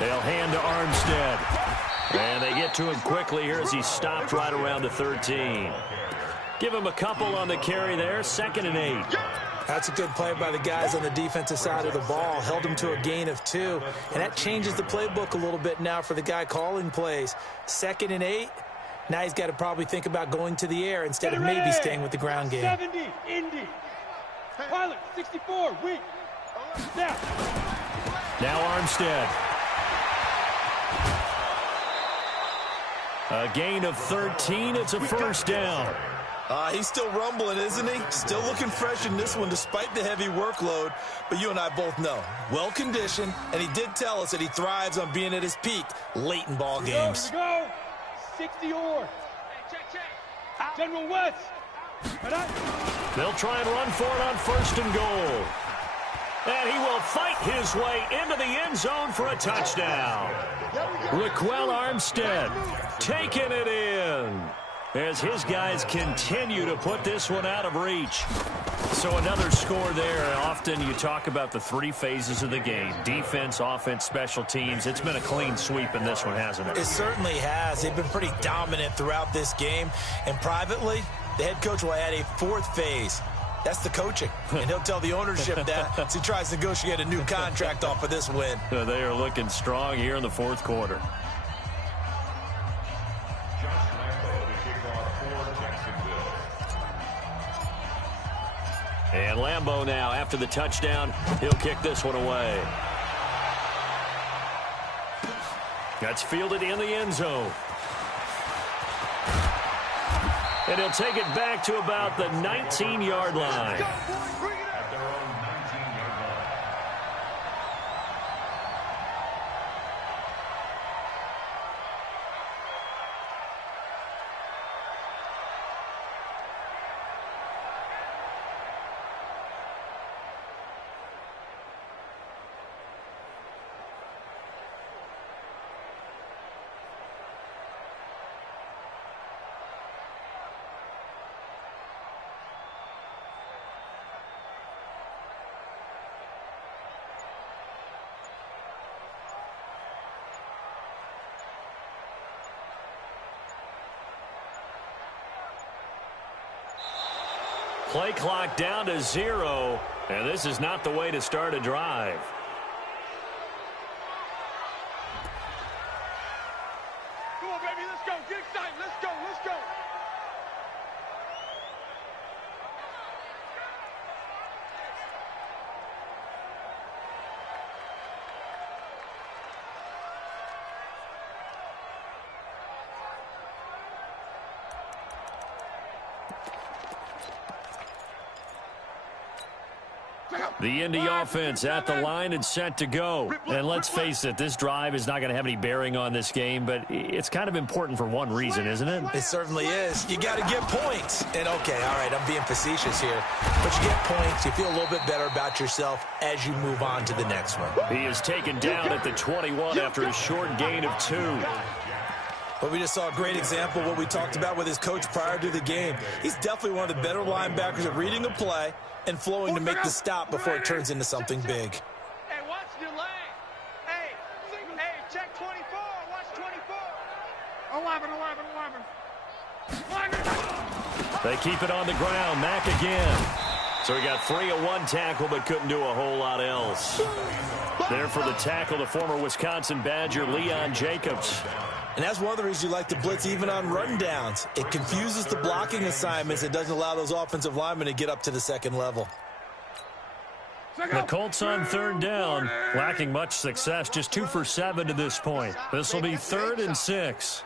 They'll hand to Armstead. And they get to him quickly here as he stopped right around the 13. Give him a couple on the carry there. 2nd and 8. That's a good play by the guys on the defensive side of the ball. Held him to a gain of 2. And that changes the playbook a little bit now for the guy calling plays. 2nd and 8. Now he's got to probably think about going to the air instead of maybe staying with the ground game. 70, Indy. Pilot, 64, weak. Snap. Now Armstead. A gain of 13. It's a first down. He's still rumbling, isn't he? Still looking fresh in this one despite the heavy workload. But you and I both know, well-conditioned, and he did tell us that he thrives on being at his peak late in ball games. Here we go. 60 or. General West. They'll try and run for it on 1st and goal. And he will fight his way into the end zone for a touchdown. Raquel Armstead taking it in as his guys continue to put this one out of reach. So another score there. Often you talk about the 3 phases of the game. Defense, offense, special teams. It's been a clean sweep in this one, hasn't it? It certainly has. They've been pretty dominant throughout this game. And privately, the head coach will add a 4th phase. That's the coaching. And he'll tell the ownership that as he tries to negotiate a new contract off of this win. They are looking strong here in the 4th quarter. And And Lambeau now, after the touchdown, he'll kick this one away. That's fielded in the end zone. And he'll take it back to about the 19-yard line. Play clock down to 0, and this is not the way to start a drive. Come on, baby, let's go. Get excited. Let's go. Let's go. The Indy offense at the line and set to go. And let's face it, this drive is not going to have any bearing on this game, but it's kind of important for one reason, isn't it? It certainly is. You got to get points. And, okay, all right, I'm being facetious here. But you get points, you feel a little bit better about yourself as you move on to the next one. He is taken down at the 21 after a short gain of 2. But we just saw a great example of what we talked about with his coach prior to the game. He's definitely one of the better linebackers at reading a play and flowing to make the stop before it turns into something big. Hey, watch the lane. Hey, check 24. Watch 24. 11. They keep it on the ground. Mack again. So he got free of one tackle but couldn't do a whole lot else. There for the tackle, the former Wisconsin Badger, Leon Jacobs. And that's one of the reasons you like to blitz even on rundowns. It confuses the blocking assignments. It doesn't allow those offensive linemen to get up to the second level. The Colts on third down, lacking much success, just 2 for 7 to this point. This will be 3rd and 6.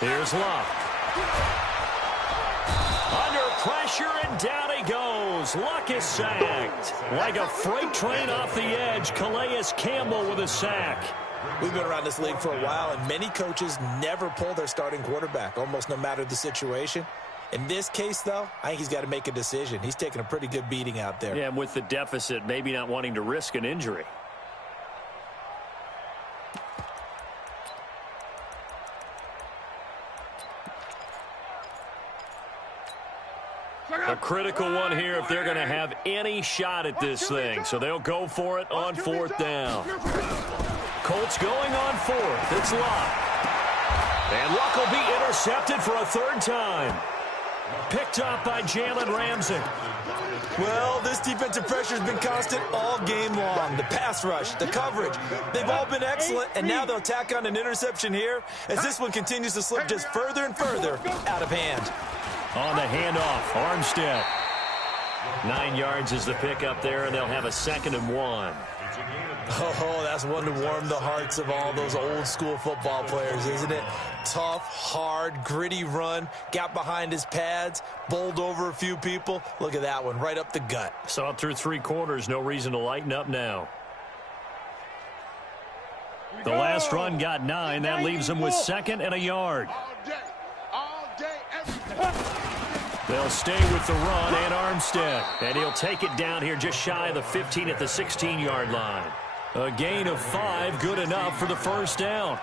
Here's Luck. Under pressure, and down he goes. Luck is sacked. Like a freight train off the edge, Calais Campbell with a sack. We've been around this league for a while, and many coaches never pull their starting quarterback, almost no matter the situation. In this case, though, I think he's got to make a decision. He's taking a pretty good beating out there. Yeah, and with the deficit, maybe not wanting to risk an injury. A critical one here if they're going to have any shot at this thing. So they'll go for it on 4th down. Colts going on 4th. It's Luck. And Luck will be intercepted for a 3rd time. Picked up by Jalen Ramsey. Well, this defensive pressure has been constant all game long. The pass rush, the coverage, they've all been excellent, and now they'll tack on an interception here as this one continues to slip just further and further out of hand. On the handoff, Armstead. 9 yards is the pick up there, and they'll have a 2nd and 1. Oh, that's one to warm the hearts of all those old school football players, isn't it? Tough, hard, gritty run, got behind his pads, bowled over a few people. Look at that one, right up the gut. Saw it through 3 quarters, no reason to lighten up now. The last run got 9. That leaves him with 2nd and a yard. All day, every day. They'll stay with the run and Armstead. And he'll take it down here just shy of the 15 at the 16-yard line. A gain of 5, good enough for the 1st down.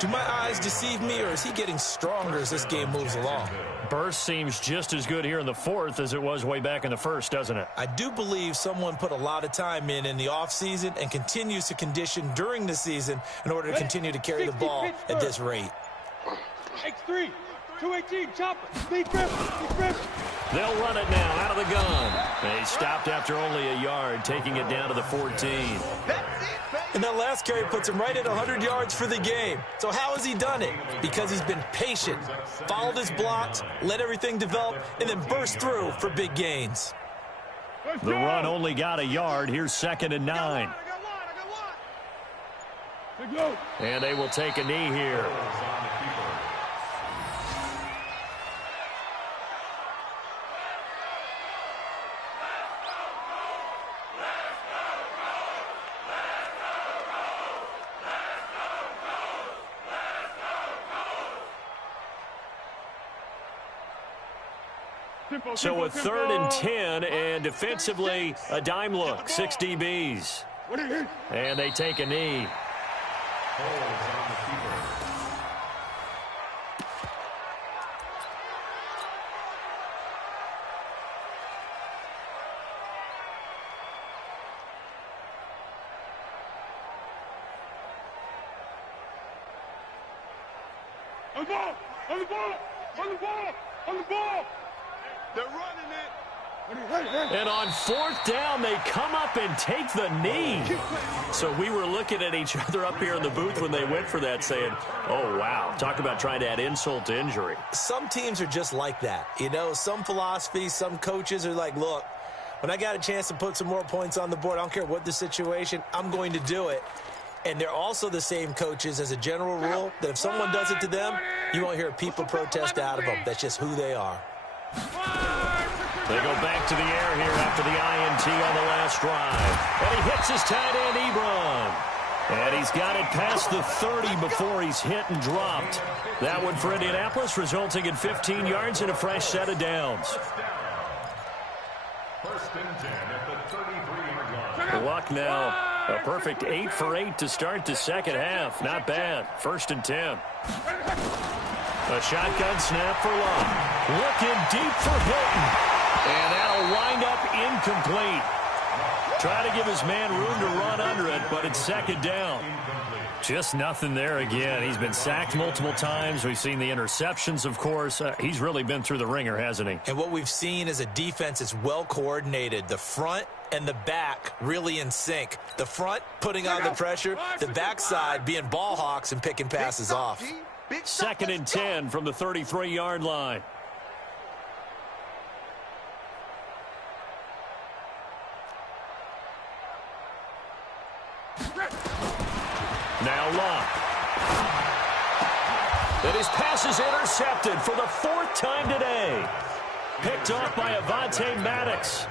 Do my eyes deceive me, or is he getting stronger as this game moves along? Burst seems just as good here in the 4th as it was way back in the 1st, doesn't it? I do believe someone put a lot of time in the offseason and continues to condition during the season in order to continue to carry the ball at this rate. X3, 218, chopper, big grip. They'll run it now out of the gun. They stopped after only a yard, taking it down to the 14. And that last carry puts him right at 100 yards for the game. So how has he done it? Because he's been patient, followed his blocks, let everything develop, and then burst through for big gains. The run only got a yard. Here's 2nd and 9. And they will take a knee here. So a 3rd and 10, and defensively, a dime look, 6 DBs. And they take a knee. On the ball! On the ball! On the ball! On the ball! They're running it. And on 4th down, they come up and take the knee. So we were looking at each other up here in the booth when they went for that, saying, oh, wow, talk about trying to add insult to injury. Some teams are just like that. You know, some philosophies, some coaches are like, look, when I got a chance to put some more points on the board, I don't care what the situation, I'm going to do it. And they're also the same coaches as a general rule that if someone does it to them, you won't hear people protest out of them. That's just who they are. They go back to the air here after the INT on the last drive. And he hits his tight end, Ebron. And he's got it past the 30 before he's hit and dropped. That one for Indianapolis, resulting in 15 yards and a fresh set of downs. 1st and 10 at the 33-yard line. Luck now. A perfect 8 for 8 to start the second half. Not bad. 1st and 10. A shotgun snap for Luck. Looking deep for Hilton. And that'll wind up incomplete. Try to give his man room to run under it, but it's 2nd down. Just nothing there again. He's been sacked multiple times. We've seen the interceptions, of course. He's really been through the ringer, hasn't he? And what we've seen is a defense that's well coordinated. The front and the back really in sync. The front putting on the pressure, the backside being ball hawks and picking passes off. 2nd and 10 from the 33-yard line. Now Luck. And his pass is intercepted for the 4th time today. Picked off by Avonte Maddox.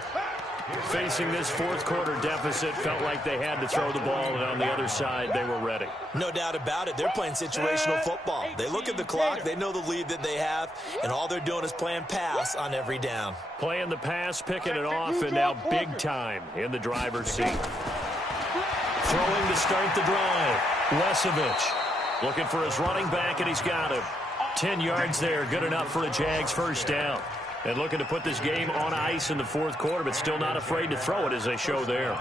Facing this 4th quarter deficit, felt like they had to throw the ball, and on the other side, they were ready. No doubt about it. They're playing situational football. They look at the clock, they know the lead that they have, and all they're doing is playing pass on every down. Playing the pass, picking it off, and now big time in the driver's seat. Throwing to start the drive. Wesovich looking for his running back, and he's got him. 10 yards there, good enough for a Jags 1st down. And looking to put this game on ice in the 4th quarter, but still not afraid to throw it as they show there.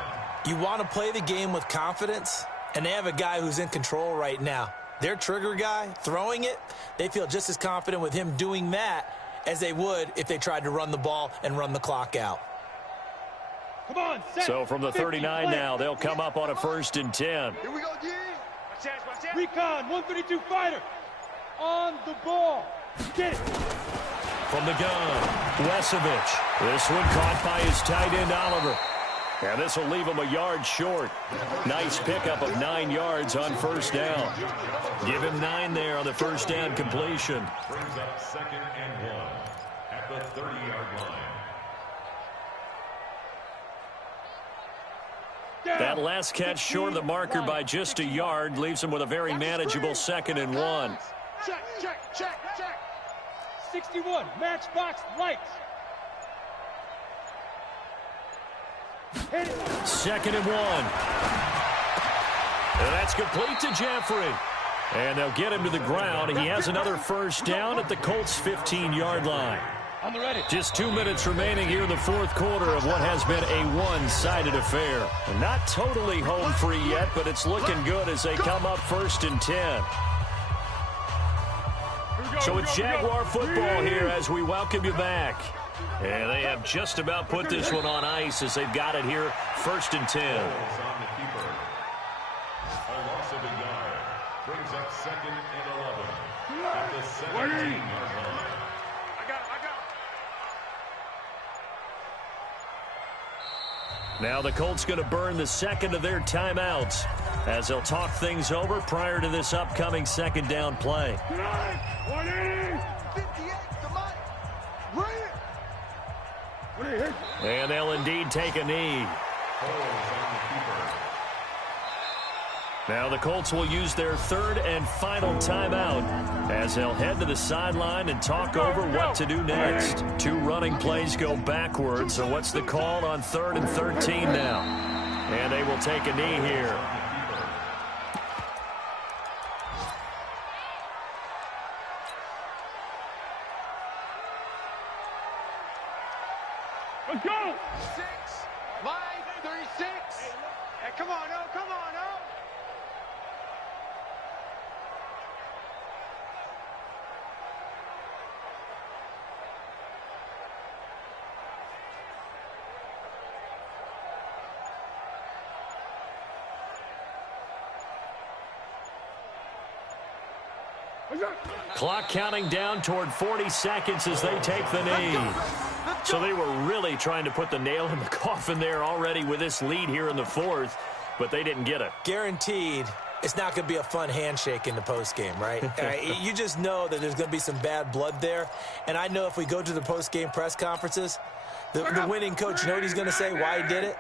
You want to play the game with confidence, and they have a guy who's in control right now. Their trigger guy, throwing it, they feel just as confident with him doing that as they would if they tried to run the ball and run the clock out. Come on, so from the 39 now, they'll come up on a 1st and 10. Here we go, G. Recon, 132 fighter. On the ball. Get it. From the gun, Wesovich. This one caught by his tight end, Oliver. And this will leave him a yard short. Nice pickup of 9 yards on 1st down. Give him 9 there on the 1st down completion. Brings up 2nd and 1 at the 30-yard line. That last catch short of the marker by just a yard leaves him with a very manageable 2nd and 1. Check, check, check, check. 61, matchbox lights. 2nd and 1. And that's complete to Jeffrey. And they'll get him to the ground. He has another 1st down at the Colts' 15-yard line. Just 2 minutes remaining here in the 4th quarter of what has been a one-sided affair. Not totally home free yet, but it's looking good as they come up 1st and 10. So it's Jaguar football here as we welcome you back. And they have just about put this one on ice as they've got it here, 1st and 10. Brings up 2nd and 11. At the 17-yard line. I got him. Now the Colts going to burn the second of their timeouts as they'll talk things over prior to this upcoming second down play. 180. 58, come on. Bring it. And they'll indeed take a knee. Now the Colts will use their third and final timeout as they'll head to the sideline and talk over what to do next. 2 running plays go backwards, so what's the call on 3rd and 13 now? And they will take a knee here. Let's go. 6, 5, 36. Hey, come on, oh, come on, oh. Clock counting down toward 40 seconds as they take the knee. So they were really trying to put the nail in the coffin there already with this lead here in the 4th, but they didn't get it. Guaranteed it's not going to be a fun handshake in the postgame, right? You just know that there's going to be some bad blood there. And I know if we go to the postgame press conferences, the winning coach, you know what he's going to say, why he did it?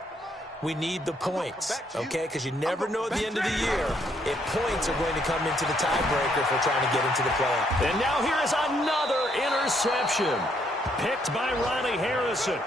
We need the points, okay? Because you never know at the end of the year if points are going to come into the tiebreaker if we're trying to get into the playoffs. And now here is another interception picked by Riley Harrison.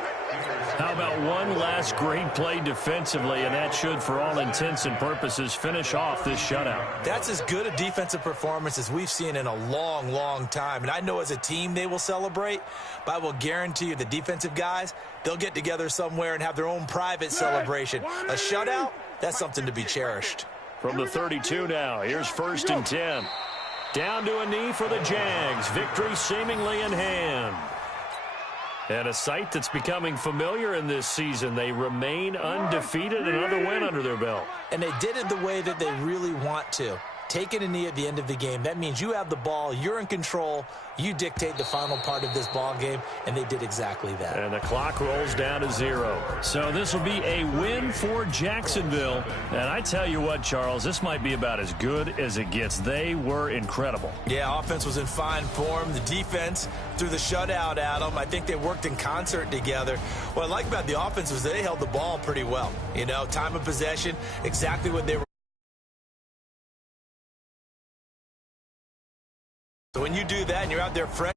How about one last great play defensively, and that should, for all intents and purposes, finish off this shutout. That's as good a defensive performance as we've seen in a long, long time. And I know as a team they will celebrate, but I will guarantee you the defensive guys, they'll get together somewhere and have their own private celebration. A shutout, that's something to be cherished. From the 32 now, here's 1st and 10. Down to a knee for the Jags. Victory seemingly in hand. And a sight that's becoming familiar in this season. They remain undefeated, another win under their belt. And they did it the way that they really want to. Taking a knee at the end of the game, that means you have the ball, you're in control, you dictate the final part of this ball game, and they did exactly that. And the clock rolls down to 0. So this will be a win for Jacksonville. And I tell you what, Charles, this might be about as good as it gets. They were incredible. Yeah, offense was in fine form. The defense threw the shutout at them. I think they worked in concert together. What I like about the offense was they held the ball pretty well. You know, time of possession, exactly what they were. So when you do that and you're out there fresh,